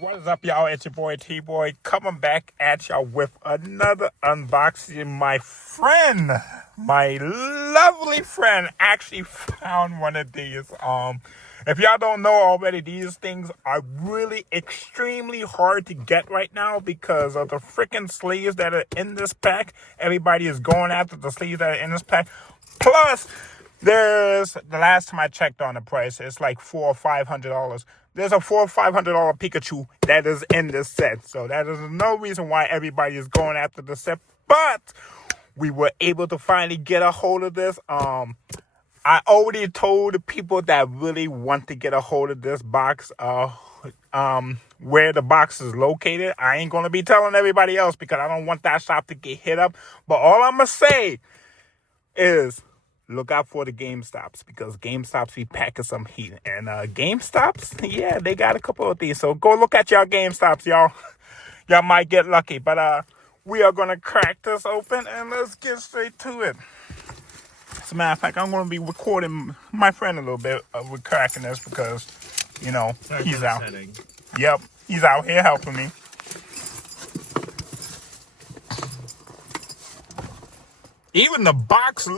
What is up, y'all? It's your boy T-Boy coming back at y'all with another unboxing. My friend, my lovely friend, actually found one of these. If y'all don't know already, these things are really extremely hard to get right now because of the freaking sleeves that are in this pack. Everybody is going after the sleeves that are in this pack. Plus, there's, the last time I checked on the price, it's like $400 or $500. There's a $400 or $500 Pikachu that is in this set. So that is no reason why everybody is going after the set. But we were able to finally get a hold of this. I already told the people that really want to get a hold of this box where the box is located. I ain't going to be telling everybody else because I don't want that shop to get hit up. But all I'm going to say is look out for the GameStops because GameStops be packing some heat. And GameStops, yeah, they got a couple of these. So go look at y'all GameStops, y'all. Y'all might get lucky. But we are going to crack this open and let's get straight to it. As a matter of fact, I'm going to be recording my friend a little bit with cracking this because, you know, he's out. Yep, he's out here helping me. Even the box,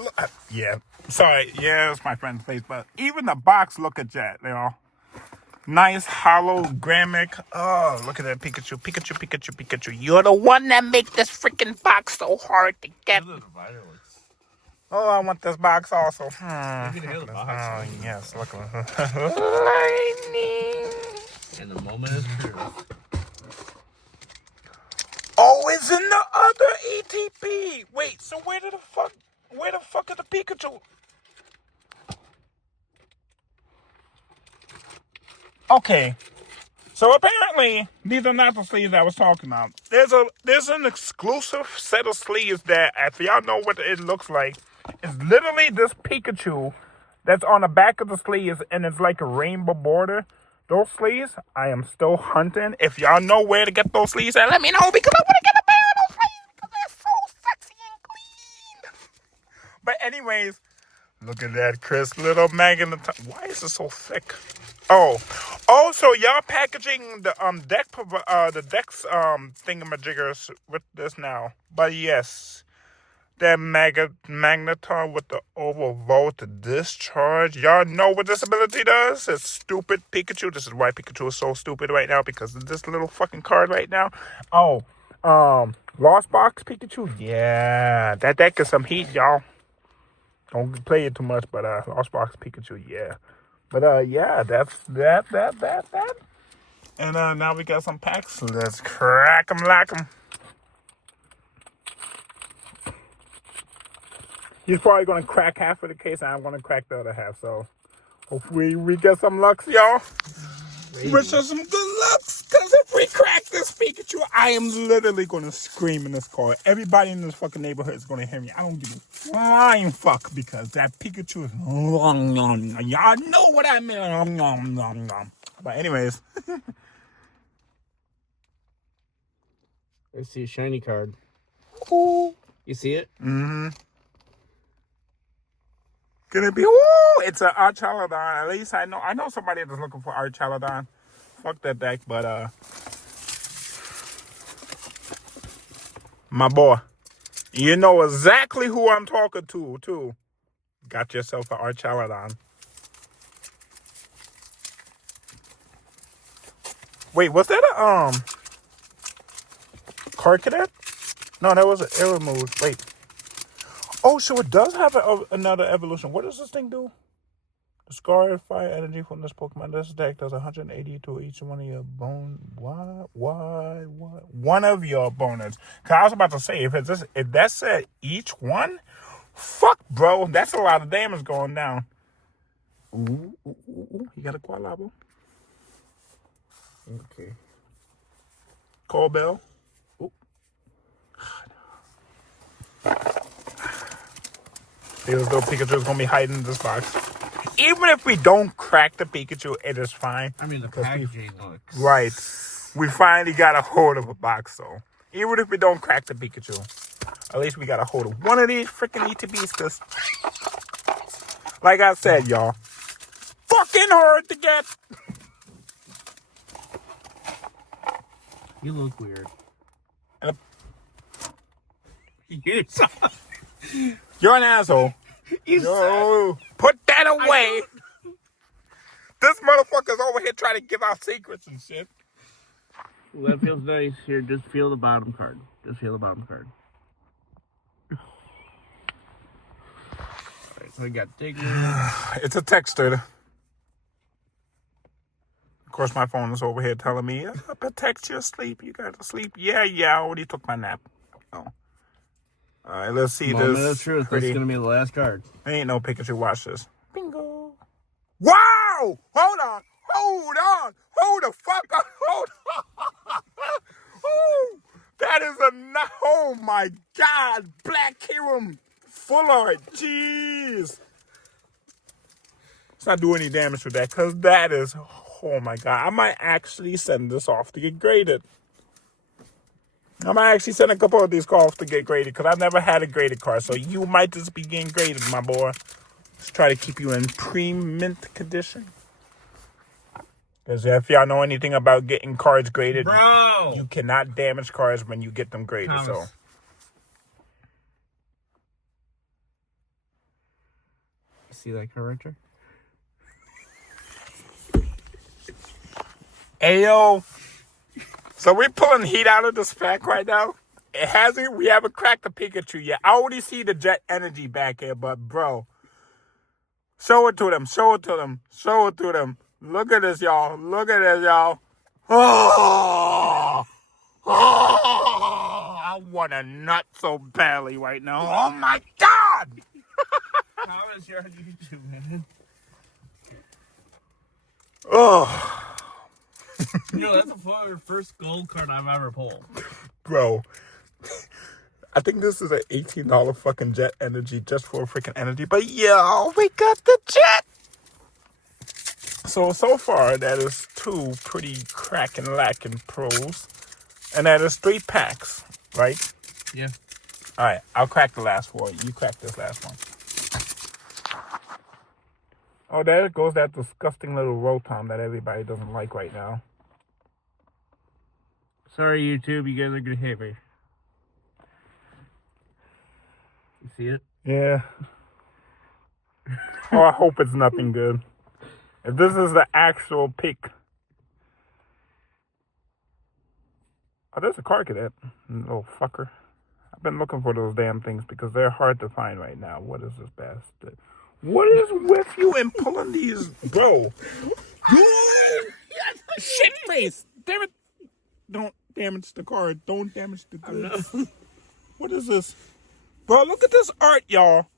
yeah, it's my friend's face, but even the box, look at that, you know. Nice hologramic. Oh, look at that Pikachu, Pikachu, Pikachu, Pikachu. You're the one that make this freaking box so hard to get. Oh, I want this box also. Oh, yes, look at lightning. And the moment is true. Oh, it's in the other ETB. Wait, so where the fuck are the Pikachu? Okay. So apparently, these are not the sleeves I was talking about. There's an exclusive set of sleeves that, if y'all know what it looks like, it's literally this Pikachu that's on the back of the sleeves, and it's like a rainbow border. Those sleeves, I am still hunting. If y'all know where to get those sleeves, let me know because I want to get a pair of those sleeves because they're so sexy and clean. But anyways, look at that crisp little magnet. Why is it so thick? Oh, also y'all packaging the Dex thingamajiggers with this now. But yes, that magneton with the overvolt discharge. Y'all know what this ability does? It's stupid Pikachu. This is why Pikachu is so stupid right now because of this little fucking card right now. Oh, Lost Box Pikachu. Yeah, that deck is some heat, y'all. Don't play it too much, but Lost Box Pikachu, yeah. But yeah, that's that. And now we got some packs. Let's crack them, like them. He's probably gonna crack half of the case, and I'm gonna crack the other half. So hopefully we get some luck, y'all. Wish us some good luck, cause if we crack this Pikachu, I am literally gonna scream in this car. Everybody in this fucking neighborhood is gonna hear me. I don't give a flying fuck because that Pikachu is. Y'all know what I mean. But anyways, I see a shiny card. ooh. You see it? Mm-hmm. Gonna be it's an Archaladon. At least I know somebody that's looking for Archaladon. Fuck that deck, but my boy, you know exactly who I'm talking to too. Got yourself an Archaladon. Wait, was that a card cadet? No, that was an error mode. Wait. Oh, so it does have another evolution. What does this thing do? Discard fire energy from this Pokemon. This deck does 180 to each one of your bone. What? One of your opponents. Cause I was about to say, if that said each one, fuck, bro, that's a lot of damage going down. Ooh. You got a Qualabo. Okay. Corbell. Feels though Pikachu's gonna be hiding in this box. Even if we don't crack the Pikachu, it is fine. I mean, the packaging looks... Right. We finally got a hold of a box, though. Even if we don't crack the Pikachu, at least we got a hold of one of these freaking ETBs, because, like I said, y'all, fucking hard to get. You look weird. And You saw. you're an asshole. Yo, put that away. This motherfucker's over here trying to give out secrets and shit. Well, that feels nice. Here, just feel the bottom card. Just feel the bottom card. Alright, so I got Digger. It's a texter. Of course, my phone is over here telling me, protect your sleep. You got to sleep. Yeah, I already took my nap. Oh. All right, let's see Moment this. of truth. This is going to be the last card. Ain't no Pikachu. Watch this. Bingo. Wow! Hold on. Hold the fuck up. Hold on. Ooh, that is oh my God. Black Kyurem. Full art. Jeez. Let's not do any damage with that, because that is, oh my God. I might actually send this off to get graded. I might actually send a couple of these cards to get graded, because I've never had a graded card. So you might just be getting graded, my boy. Let's try to keep you in pre-mint condition. Because if y'all know anything about getting cards graded, Bro! you cannot damage cards when you get them graded. Thomas. So, see that card right there? Ayo. So we're pulling heat out of this pack right now. We haven't cracked the Pikachu yet. I already see the Jet Energy back here, but bro, show it to them. Look at this, y'all. Oh, I want a nut so badly right now. Oh my God. Thomas, you're on YouTube, man. Oh. That's the first gold card I've ever pulled. Bro, I think this is an $18 fucking Jet Energy just for freaking energy. But yo, we got the Jet. So far, that is 2 pretty cracking lacking pros. And that is 3 packs, right? Yeah. All right, I'll crack the last 4. You crack this last one. Oh, there goes that disgusting little Rotom that everybody doesn't like right now. Sorry, YouTube. You guys are going to hate me. You see it? Yeah. Oh, I hope it's nothing good. If this is the actual pick. Oh, there's a card cadet. Little fucker. I've been looking for those damn things because they're hard to find right now. What is this bastard? What is with you and pulling these? Bro. Shit face. Damn it. Don't damage the card. Don't damage the goods. What is this? Bro, look at this art, y'all.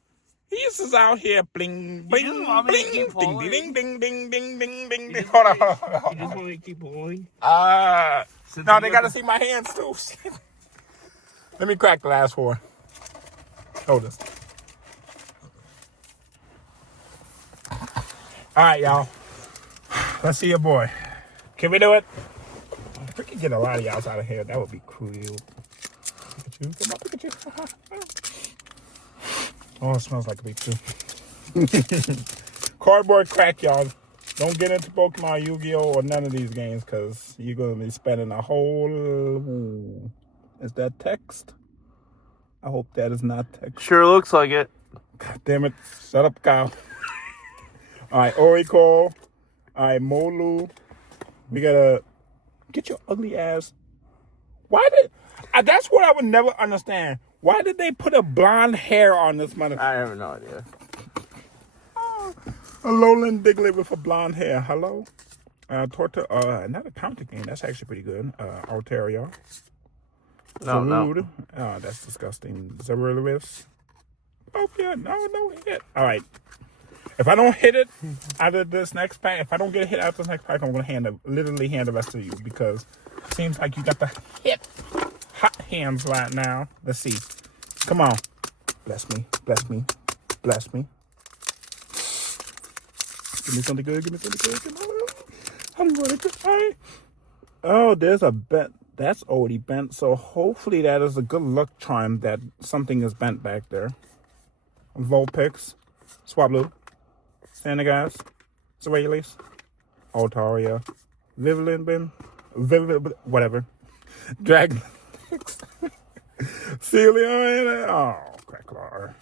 He's just out here bling, bling, bling, ding, ding, ding, ding, ding, ding, ding, ding. Hold on. You just want me to keep pulling? No, they gotta see my hands too. Let me crack the last 4. Hold this. All right, y'all. Let's see your boy. Can we do it? If we could get a lot of y'all out of here, that would be cool. Pikachu, come on, Pikachu. Oh, it smells like a Pikachu. Cardboard crack, y'all. Don't get into Pokemon, Yu-Gi-Oh, or none of these games, because you're going to be spending a whole... Ooh. Is that text? I hope that is not text. Sure looks like it. God damn it. Shut up, Kyle. All right, Orico. All right, Molu. We got to... Get your ugly ass. Why did... that's what I would never understand. Why did they put a blonde hair on this motherfucker? I have no idea. A lowland Diglett with a blonde hair. Hello? Not a counter game. That's actually pretty good. Altaria. No. Oh, that's disgusting. Zerulus. Oh, yeah. No hit. All right. If I don't hit it out of this next pack, if I don't get a hit out of this next pack, I'm going to literally hand the rest to you, because it seems like you got the hot hands right now. Let's see. Come on. Bless me. Give me something good. I'm going to cry. Oh, there's a bent. That's already bent. So hopefully that is a good luck charm that something is bent back there. Vulpix. Swablu. Sandagast. Zeralis. Altaria. Vivillin. Whatever. Dragon. Celia. Oh, Cracklar.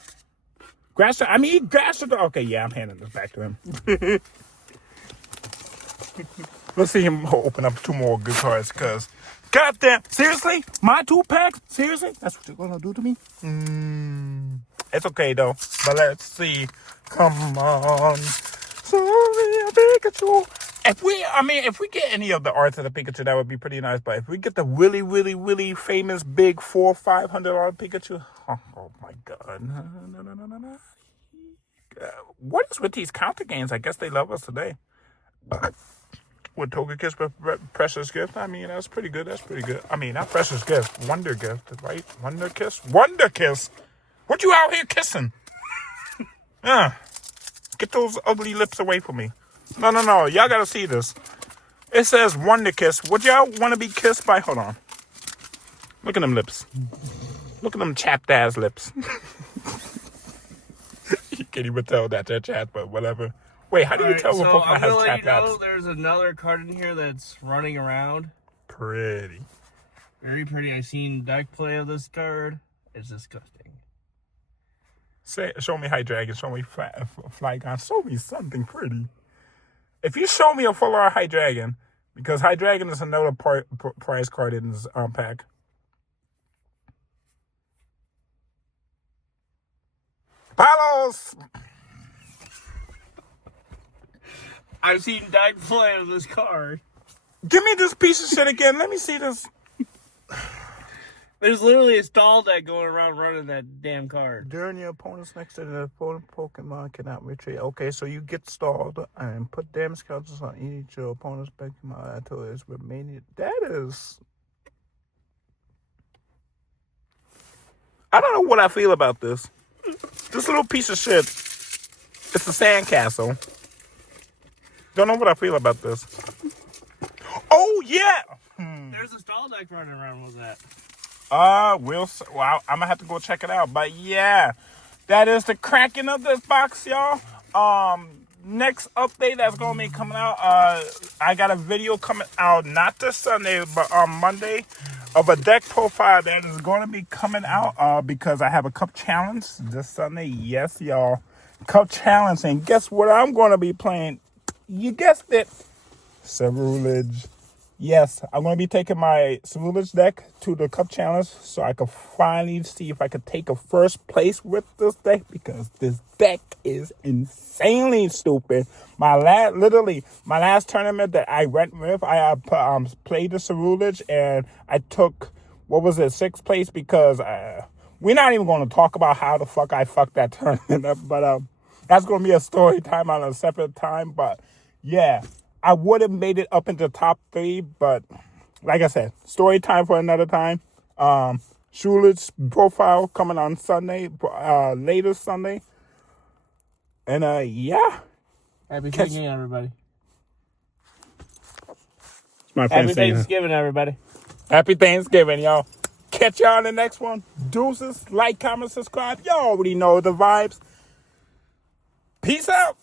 Grasser. I mean, Grasser. Okay, yeah, I'm handing this back to him. Let's see him open up 2 more good cards, because goddamn, seriously? My 2 packs? Seriously? That's what you're gonna do to me? It's okay though. But let's see. Come on. Sorry, Pikachu. If we get any of the arts of the Pikachu, that would be pretty nice. But if we get the really, really, really famous big $400-500 Pikachu, oh my god. No. What is with these counter games? I guess they love us today. With Togekiss, but Precious Gift, I mean, that's pretty good. I mean, not Precious Gift, Wonder Gift, right? Wonder Kiss. What you out here kissing? Get those ugly lips away from me. No. Y'all gotta see this. It says Wonder Kiss. Would y'all want to be kissed by? Hold on. Look at them lips. Look at them chapped ass lips. You can't even tell that they're chapped, but whatever. Wait, how do you tell when Pokemon has chapped lips? There's another card in here that's running around. Pretty. Very pretty. I've seen deck play of this card. It's disgusting. Show me Hydreigon. Show me Flygon. Show me something pretty. If you show me a full art Hydreigon, because Hydreigon is another prize card in this pack. Palos! I've seen deck play of this card. Give me this piece of shit again. Let me see this. There's literally a stall deck going around running that damn card. During your opponent's next to the opponent Pokemon cannot retreat. Okay, so you get stalled and put damage counters on each your opponent's Pokemon until it's remaining. That is... I don't know what I feel about this. This little piece of shit. It's a sandcastle. Don't know what I feel about this. Oh, yeah! There's a stall deck running around with that. Well, I'm gonna have to go check it out. But yeah, that is the cracking of this box, y'all. Next update that's gonna be coming out. I got a video coming out not this Sunday, but on Monday, of a deck profile that is gonna be coming out. Because I have a cup challenge this Sunday. Yes, y'all, cup challenge, and guess what I'm gonna be playing? You guessed it, Cerulege. Yes, I'm going to be taking my Cerulege deck to the Cup Challenge so I can finally see if I could take a first place with this deck, because this deck is insanely stupid. My last tournament that I went with, I played the Cerulege and I took, 6th place, because we're not even going to talk about how the fuck I fucked that tournament up, but that's going to be a story time on a separate time. But yeah, I would have made it up into top 3, but like I said, story time for another time. Schuler's profile coming on Sunday, later Sunday. And yeah. Happy Thanksgiving, everybody. My Happy Thanksgiving, everybody. Happy Thanksgiving, y'all. Catch y'all in the next one. Deuces, like, comment, subscribe. Y'all already know the vibes. Peace out.